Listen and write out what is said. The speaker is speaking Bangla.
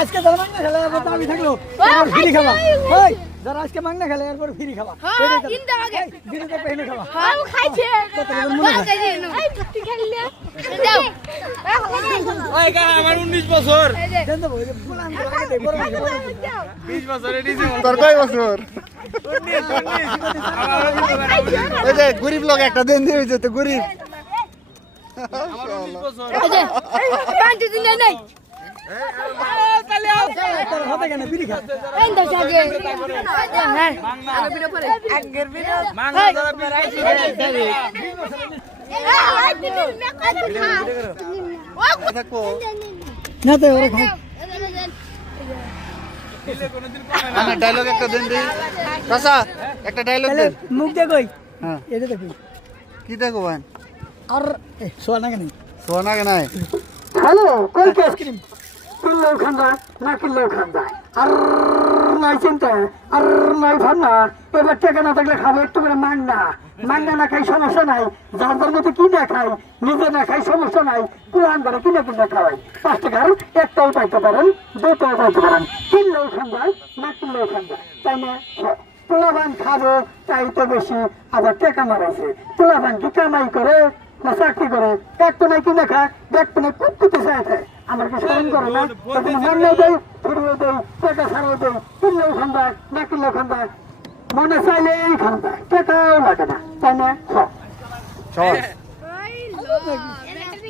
আজকে যারা মাংনা খেলে এরপর তো আমি থাকলো ফ্রি খাবা ওই যারা আজকে মাংনা খেলে এরপর ফ্রি খাবা দিনে পেলে খাবা আমার 19 বছর 20 বছরে তোর কয় বছর ওই যে গরিব লোক একটা দেন দিয়ে হয়েছে তো গরিব ডায়লগ একটা দেন দিই কাসা একটা ডায়লগ দেন মুখ দে কই হ্যাঁ এটা দেখি কি দেখো ভাই আর সোনা কেন সোনা কে নাই হ্যালো কোন আইসক্রিম কিনলেও খান যায় না কিনলেও খান যায় আর নাই চিন্তা আর নাই ভাবনা এবার টাকা না থাকলে খাবো একটু করে মাংনা না খাই সমস্যা নাই যার যার মতো কিনে খাই নিজে না খাই সমস্যা নাই পুরান করে কিনে খাওয়াই 5 টাকার একটাও পাইতে পারেন দুটাও পাইতে পারেন কিনলেও খান যায় না কিনলেও খান যায় তাই না পোলাবান খাবো তাই তো বেশি আবার টাকা মারাইছে পোলাবান কি কামাই করে না চাকরি করে একটু নাই কিনে খায় একটু নাই কুকুতে চাই খায় আমার কি স্মরণ করে না মানলেও দেয় ফিরিয়ে দেয় টাকা ছাড়াও দেয় কিনলেও খান যায় না কিনলেও খান যায় মনে চাইলেই খান যায় টাকাও লাগে না তাই না সহজ